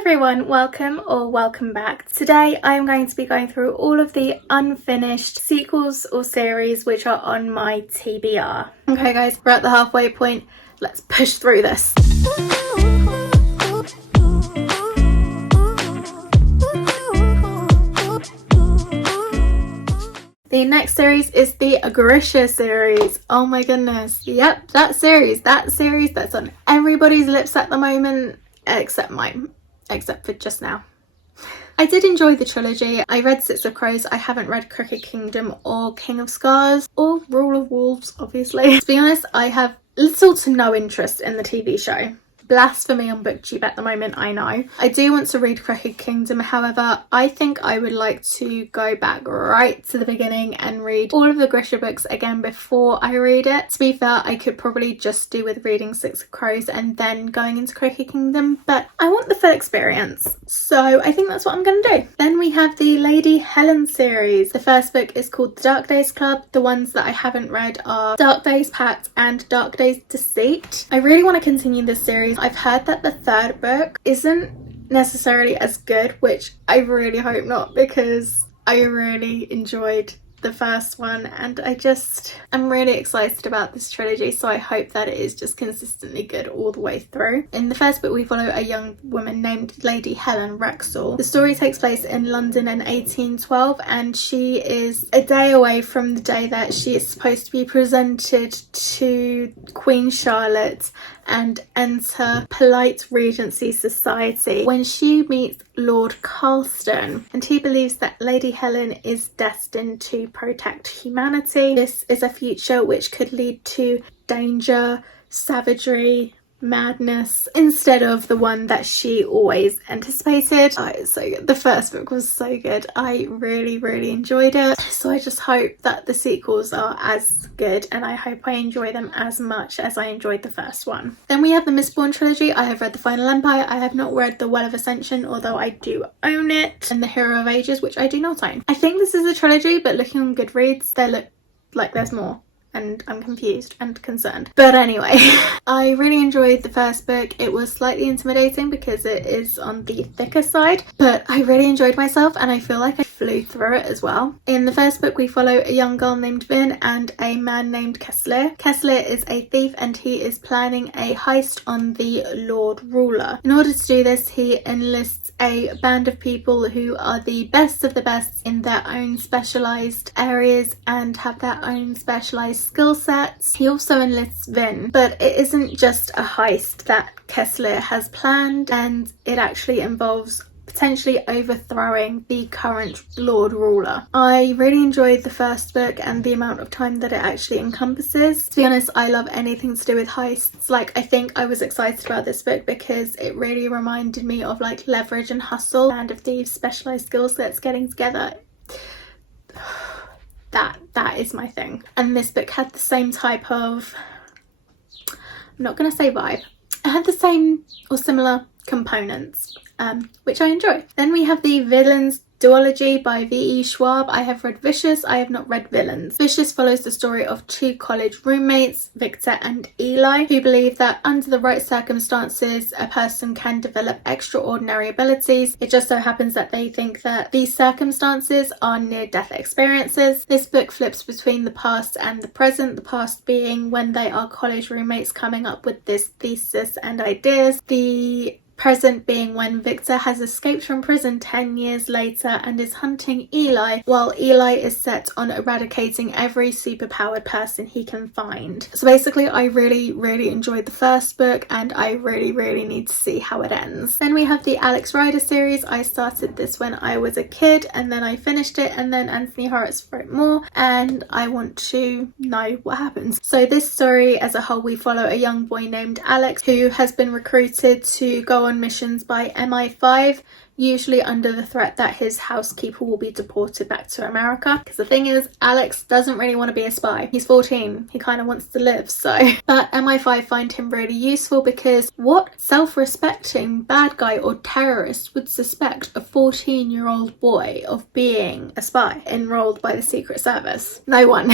everyone, welcome back. Today I am going to be going through all of the unfinished sequels or series which are on my TBR. Okay guys, we're at the halfway point. Let's push through this. The next series is the Ixia series. Oh my goodness. Yep, that series that's on everybody's lips at the moment, except mine. Except for just now. I did enjoy the trilogy. I read Six of Crows. I haven't read Crooked Kingdom or King of Scars or Rule of Wolves, obviously. To be honest, I have little to no interest in the TV show. Blasphemy on BookTube at the moment, I know. I do want to read Crooked Kingdom, however, I think I would like to go back right to the beginning and read all of the Ixia books again before I read it. To be fair, I could probably just do with reading Six of Crows and then going into Crooked Kingdom, but I want the full experience, so I think that's what I'm going to do. Then we have the Lady Helen series. The first book is called The Dark Days Club. The ones that I haven't read are Dark Days Pact and Dark Days Deceit. I really want to continue this series. I've heard that the third book isn't necessarily as good, which I really hope not, because I really enjoyed the first one and I'm really excited about this trilogy, so I hope that it is just consistently good all the way through. In the first book we follow a young woman named Lady Helen Rexall. The story takes place in London in 1812 and she is a day away from the day that she is supposed to be presented to Queen Charlotte and enter polite Regency society when she meets Lord Carlston, and he believes that Lady Helen is destined to protect humanity. This is a future which could lead to danger, savagery, madness, instead of the one that she always anticipated. Oh, it's so good. The first book was so good. I really enjoyed it, so I just hope that the sequels are as good and I hope I enjoy them as much as I enjoyed the first one. Then we have the Mistborn Trilogy. I have read The Final Empire. I have not read The Well of Ascension, although I do own it, and The Hero of Ages, which I do not own. I think this is a trilogy, but looking on Goodreads they look like there's more, and I'm confused and concerned. But anyway, I really enjoyed the first book. It was slightly intimidating because it is on the thicker side, but I really enjoyed myself and I feel like I flew through it as well. In the first book we follow a young girl named Vin and a man named Krepsley. Krepsley is a thief and he is planning a heist on the Lord Ruler. In order to do this, he enlists a band of people who are the best of the best in their own specialised areas and have their own specialised skill sets. He also enlists Vin, but it isn't just a heist that Krepsley has planned, and it actually involves potentially overthrowing the current Lord Ruler. I really enjoyed the first book and the amount of time that it actually encompasses. To be honest, I love anything to do with heists. Like, I think I was excited about this book because it really reminded me of like Leverage and Hustle, Band of Thieves specialised skill sets getting together. That is my thing. And this book had the same type of, I'm not going to say vibe, it had the same or similar components, which I enjoy. Then we have the Villains Duology by V.E. Schwab. I have read Vicious, I have not read Villains. Vicious follows the story of two college roommates, Victor and Eli, who believe that under the right circumstances a person can develop extraordinary abilities. It just so happens that they think that these circumstances are near-death experiences. This book flips between the past and the present, the past being when they are college roommates coming up with this thesis and ideas, the present being when Victor has escaped from prison 10 years later and is hunting Eli, while Eli is set on eradicating every superpowered person he can find. So basically I really enjoyed the first book and I really need to see how it ends. Then we have the Alex Ryder series. I started this when I was a kid and then I finished it, and then Anthony Horowitz wrote more and I want to know what happens. So this story as a whole, we follow a young boy named Alex who has been recruited to go on missions by MI5, usually under the threat that his housekeeper will be deported back to America. Because the thing is, Alex doesn't really want to be a spy. He's 14. He kind of wants to live, so. But MI5 find him really useful because what self-respecting bad guy or terrorist would suspect a 14-year-old boy of being a spy enrolled by the Secret Service? No one.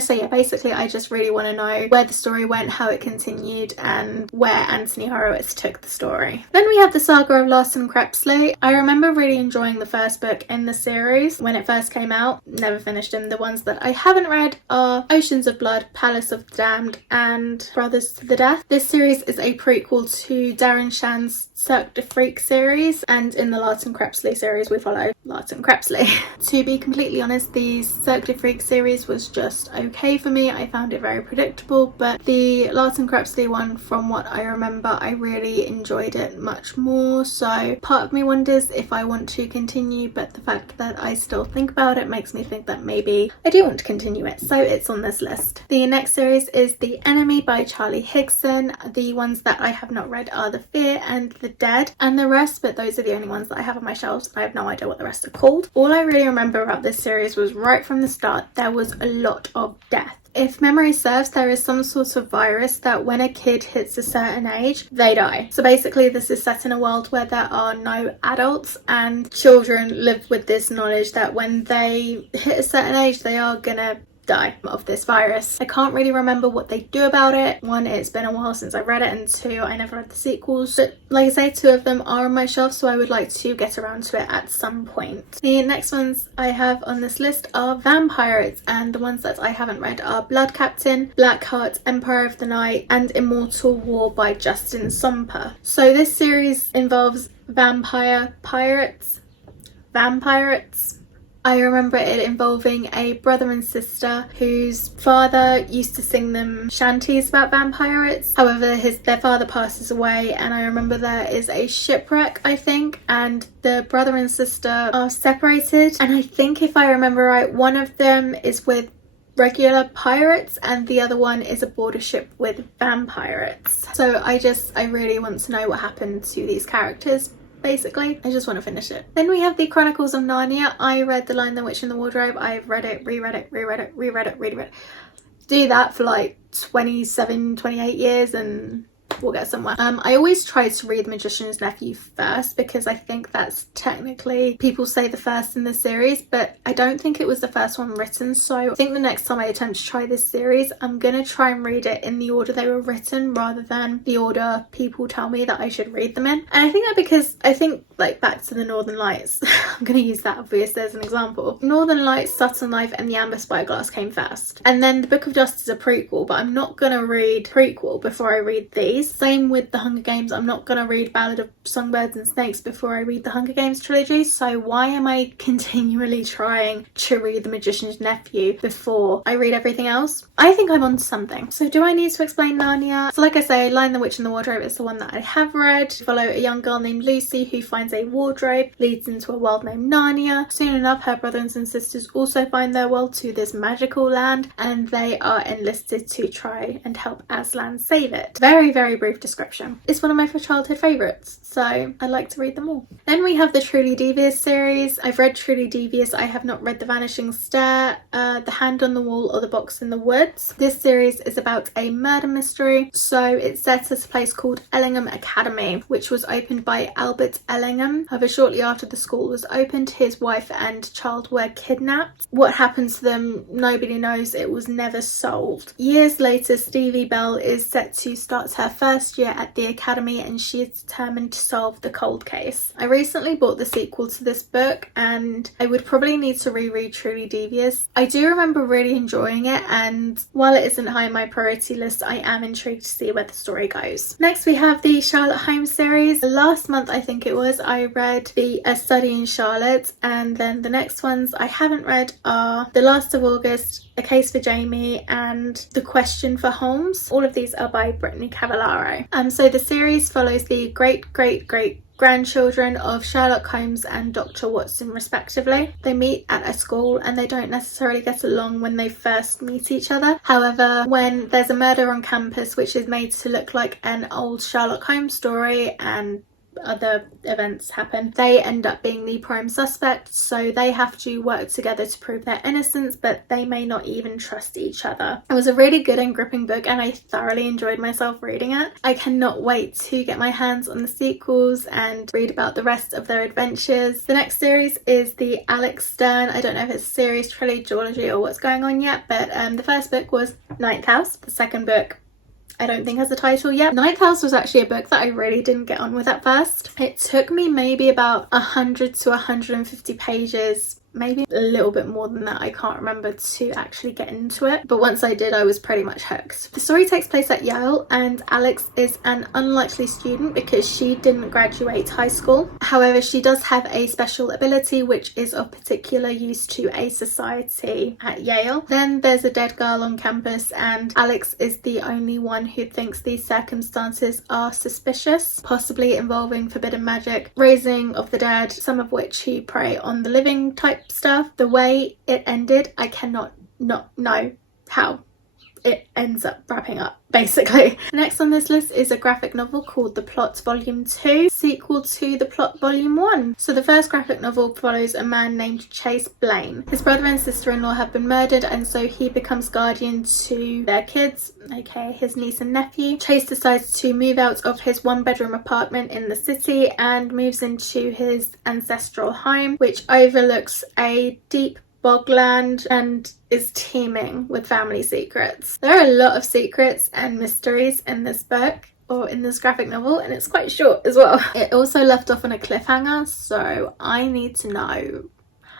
So yeah, basically I just really want to know where the story went, how it continued, and where Anthony Horowitz took the story. Then we have the Saga of Larson Krepsley. I remember really enjoying the first book in the series when it first came out. Never finished them. The ones that I haven't read are Oceans of Blood, Palace of the Damned, and Brothers to the Death. This series is a prequel to Darren Shan's Cirque du Freak series, and in the Larson Krepsley series we follow Larson Krepsley. To be completely honest, the Cirque du Freak series was just okay for me. I found it very predictable, but the Larson Krepsley one, from what I remember, I really enjoyed it much more. So part of me wonders if I want to continue, but the fact that I still think about it makes me think that maybe I do want to continue it, so it's on this list. The next series is The Enemy by Charlie Higson. The ones that I have not read are The Fear and The Dead and the rest, but those are the only ones that I have on my shelves. I have no idea what the rest are called. All I really remember about this series was right from the start there was a lot of death. If memory serves, there is some sort of virus that when a kid hits a certain age, they die. So basically this is set in a world where there are no adults and children live with this knowledge that when they hit a certain age, they are gonna die of this virus. I can't really remember what they do about it. One, it's been a while since I read it, and two, I never read the sequels. But like I say, two of them are on my shelf, so I would like to get around to it at some point. The next ones I have on this list are vampires, and the ones that I haven't read are Blood Captain, Blackheart, Empire of the Night, and Immortal War by Justin Somper. So this series involves vampires. I remember it involving a brother and sister whose father used to sing them shanties about vampires. However, their father passes away, and I remember there is a shipwreck, I think, and the brother and sister are separated. And I think, if I remember right, one of them is with regular pirates and the other one is aboard a ship with vampires. So I really want to know what happened to these characters. Basically, I just want to finish it. Then we have the Chronicles of Narnia. I read The Lion, the Witch and the Wardrobe. I've read it, reread it. Do that for like 27, 28 years and we'll get somewhere. I always try to read The Magician's Nephew first because I think that's technically, people say, the first in the series, but I don't think it was the first one written. So I think the next time I attempt to try this series, I'm gonna try and read it in the order they were written rather than the order people tell me that I should read them in. And I think that because I think, like, back to the Northern Lights, I'm gonna use that obviously as an example. Northern Lights, Sutton Life and The Amber Spyglass came first, and then The Book of Justice is a prequel, but I'm not gonna read prequel before I read these. Same with The Hunger Games. I'm not gonna read Ballad of Songbirds and Snakes before I read the Hunger Games trilogy, so why am I continually trying to read The Magician's Nephew before I read everything else? I think I'm on something. So do I need to explain Narnia? So like I say, Lion, the Witch and the Wardrobe is the one that I have read. Follow a young girl named Lucy who finds a wardrobe, leads into a world named Narnia. Soon enough, her brothers and sisters also find their way to this magical land, and they are enlisted to try and help Aslan save it. Very, very brief description. It's one of my childhood favourites, so I like to read them all. Then we have the Truly Devious series. I've read Truly Devious. I have not read The Vanishing Stair, The Hand on the Wall or The Box in the Woods. This series is about a murder mystery. So it's set at a place called Ellingham Academy, which was opened by Albert Ellingham. However, shortly after the school was opened, his wife and child were kidnapped. What happened to them, nobody knows. It was never solved. Years later, Stevie Bell is set to start her first year at the academy, and she is determined to solve the cold case. I recently bought the sequel to this book, and I would probably need to reread Truly Devious. I do remember really enjoying it, and while it isn't high on my priority list, I am intrigued to see where the story goes. Next we have the Sherlock Holmes series. Last month, I think it was, I read A Study in Charlotte, and then the next ones I haven't read are The Last of August, A Case for Jamie, and The Question for Holmes. All of these are by Brittany Cavallaro. So the series follows the great grandchildren of Sherlock Holmes and Dr. Watson respectively. They meet at a school and they don't necessarily get along when they first meet each other. However, when there's a murder on campus which is made to look like an old Sherlock Holmes story and other events happen. They end up being the prime suspect, so they have to work together to prove their innocence, but they may not even trust each other. It was a really good and gripping book, and I thoroughly enjoyed myself reading it. I cannot wait to get my hands on the sequels and read about the rest of their adventures. The next series is the Alex Stern, I don't know if it's series, trilogy, duology, or what's going on yet, but the first book was Ninth House. The second book I don't think has a title yet. Ninth House was actually a book that I really didn't get on with at first. It took me maybe about 100 to 150 pages, maybe a little bit more than that, I can't remember, to actually get into it, but once I did I was pretty much hooked. The story takes place at Yale, and Alex is an unlikely student because she didn't graduate high school. However, she does have a special ability which is of particular use to a society at Yale. Then there's a dead girl on campus, and Alex is the only one who thinks these circumstances are suspicious, possibly involving forbidden magic, raising of the dead, some of which who prey on the living type stuff. The way it ended, I cannot not know how it ends up wrapping up, basically. Next on this list is a graphic novel called The Plot Volume 2, sequel to The Plot Volume 1. So the first graphic novel follows a man named Chase Blaine. His brother and sister-in-law have been murdered, and so he becomes guardian to their kids, aka his niece and nephew. Chase decides to move out of his one-bedroom apartment in the city and moves into his ancestral home, which overlooks a deep bogland and is teeming with family secrets. There are a lot of secrets and mysteries in this book, or in this graphic novel, and it's quite short as well. It also left off on a cliffhanger, so I need to know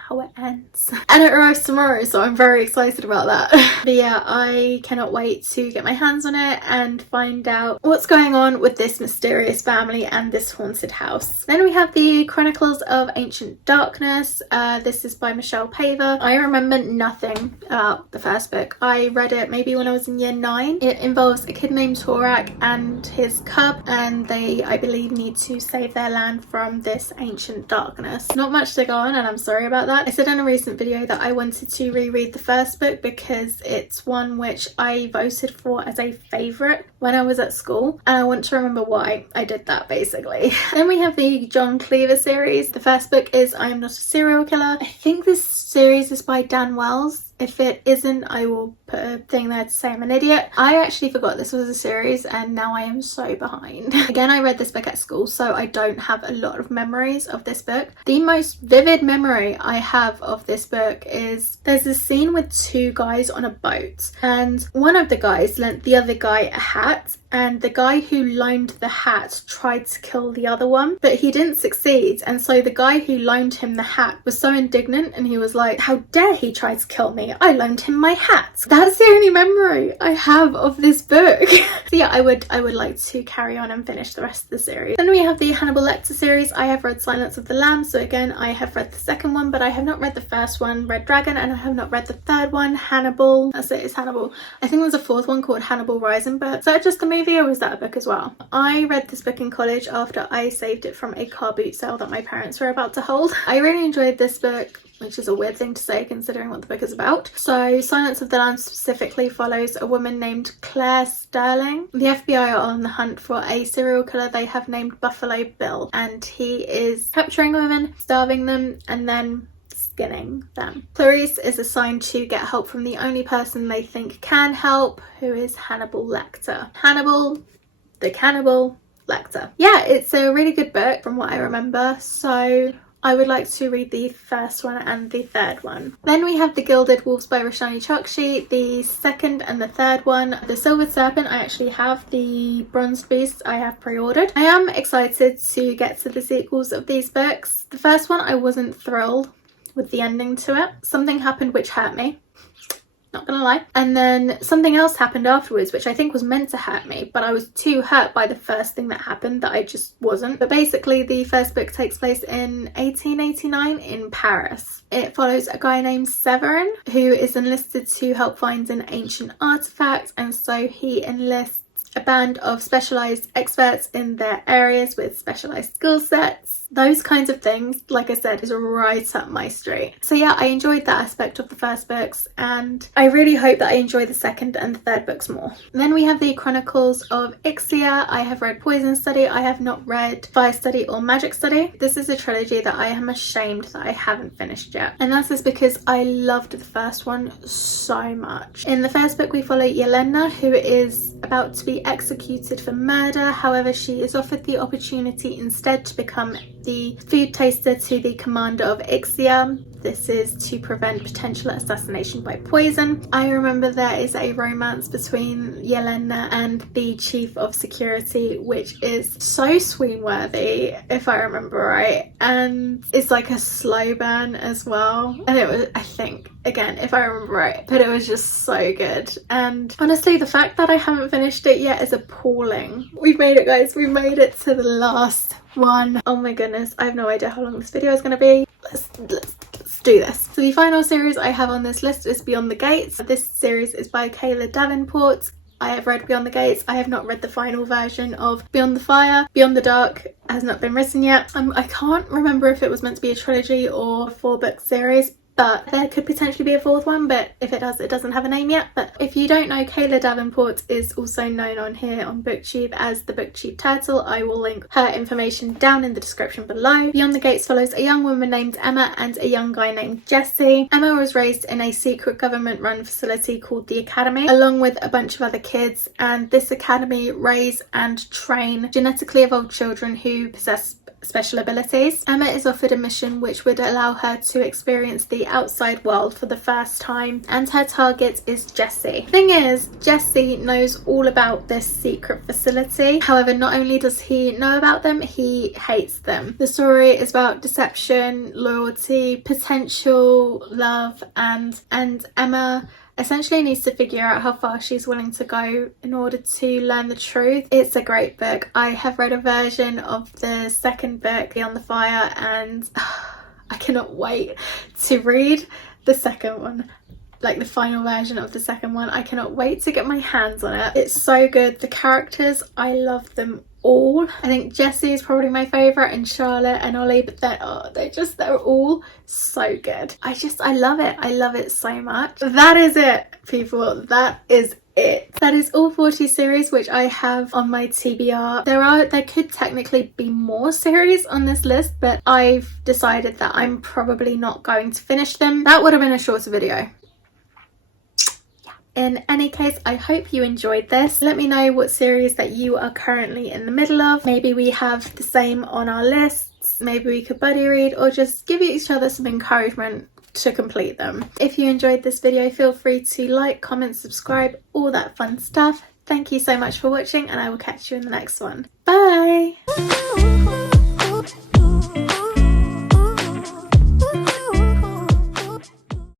how it ends. And it arrives tomorrow, so I'm very excited about that. But yeah, I cannot wait to get my hands on it and find out what's going on with this mysterious family and this haunted house. Then we have the Chronicles of Ancient Darkness. This is by Michelle Paver. I remember nothing about the first book. I read it maybe when I was in year 9. It involves a kid named Torak and his cub, and they, I believe, need to save their land from this ancient darkness. Not much to go on, and I'm sorry about that. I said in a recent video that I wanted to reread the first book because it's one which I voted for as a favourite when I was at school, and I want to remember why I did that, basically. Then we have the John Cleaver series. The first book is I Am Not a Serial Killer. I think this series is by Dan Wells. If it isn't, I will put a thing there to say I'm an idiot. I actually forgot this was a series, and now I am so behind. Again, I read this book at school, so I don't have a lot of memories of this book. The most vivid memory I have of this book is there's a scene with two guys on a boat, and one of the guys lent the other guy a hat, and the guy who loaned the hat tried to kill the other one, but he didn't succeed, and so the guy who loaned him the hat was so indignant, and he was like, how dare he try to kill me? I loaned him my hat. That's the only memory I have of this book. So yeah, I would like to carry on and finish the rest of the series. Then we have the Hannibal Lecter series. I have read Silence of the Lambs, so again, I have read the second one, but I have not read the first one, Red Dragon, and I have not read the third one, Hannibal. That's it, it's Hannibal. I think there's a fourth one called Hannibal Rising, but is that just a movie or is that a book as well? I read this book in college after I saved it from a car boot sale that my parents were about to hold. I really enjoyed this book, which is a weird thing to say considering what the book is about. So Silence of the Lambs specifically follows a woman named Claire Sterling. The FBI are on the hunt for a serial killer they have named Buffalo Bill, and he is capturing women, starving them, and then skinning them. Clarice is assigned to get help from the only person they think can help, who is Hannibal Lecter. Hannibal, the cannibal Lecter. Yeah, it's a really good book from what I remember, so I would like to read the first one and the third one. Then we have the Gilded Wolves by Roshani Chokshi, the second and the third one. The Silver Serpent, I actually have. The Bronze Beast, I have pre-ordered. I am excited to get to the sequels of these books. The first one, I wasn't thrilled with the ending to it. Something happened which hurt me. Not gonna lie. And then something else happened afterwards, which I think was meant to hurt me, but I was too hurt by the first thing that happened that I just wasn't. But basically, the first book takes place in 1889 in Paris. It follows a guy named Severin who is enlisted to help find an ancient artifact, and so he enlists a band of specialised experts in their areas with specialised skill sets. Those kinds of things, like I said, is right up my street. So yeah, I enjoyed that aspect of the first books, and I really hope that I enjoy the second and the third books more. And then we have the Chronicles of Ixia. I have read Poison Study. I have not read Fire Study or Magic Study. This is a trilogy that I am ashamed that I haven't finished yet. And that's just because I loved the first one so much. In the first book, we follow Yelena, who is about to be executed for murder. However, she is offered the opportunity instead to become the food taster to the commander of Ixia. This is to prevent potential assassination by poison. I remember there is a romance between Yelena and the chief of security, which is so swoon-worthy, if I remember right. And it's like a slow burn as well. And it was, I think, again, if I remember right, but it was just so good. And honestly, the fact that I haven't finished it yet is appalling. We've made it, guys. We've made it to the last one. Oh my goodness, I have no idea how long this video is going to be. Let's do this. So the final series I have on this list is Beyond the Gates. This series is by Kayla Davenport. I have read Beyond the Gates. I have not read the final version of Beyond the Fire. Beyond the Dark has not been written yet. I can't remember if it was meant to be a trilogy or a 4-book series, but there could potentially be a 4th one, but if it does, it doesn't have a name yet. But if you don't know, Kayla Davenport is also known on here on BookTube as the BookTube Turtle. I will link her information down in the description below. Beyond the Gates follows a young woman named Emma and a young guy named Jesse. Emma was raised in a secret government-run facility called the Academy, along with a bunch of other kids, and this academy raise and train genetically evolved children who possess special abilities. Emma is offered a mission which would allow her to experience the outside world for the first time, and her target is Jesse. Thing is, Jesse knows all about this secret facility. However, not only does he know about them, he hates them. The story is about deception, loyalty, potential, love, and Emma essentially needs to figure out how far she's willing to go in order to learn the truth. It's a great book. I have read a version of the second book, Beyond the Fire, and I cannot wait to read the second one, like the final version of the second one. I cannot wait to get my hands on it. It's so good. The characters, I love them all. I think Jessie is probably my favourite, and Charlotte and Ollie, but they're all so good. I love it. I love it so much. That is it, people. That is it. That is all 40 series which I have on my TBR. There could technically be more series on this list, but I've decided that I'm probably not going to finish them. That would have been a shorter video. In any case, I hope you enjoyed this. Let me know what series that you are currently in the middle of. Maybe we have the same on our lists. Maybe we could buddy read, or just give each other some encouragement to complete them. If you enjoyed this video, feel free to like, comment, subscribe, all that fun stuff. Thank you so much for watching, and I will catch you in the next one. Bye!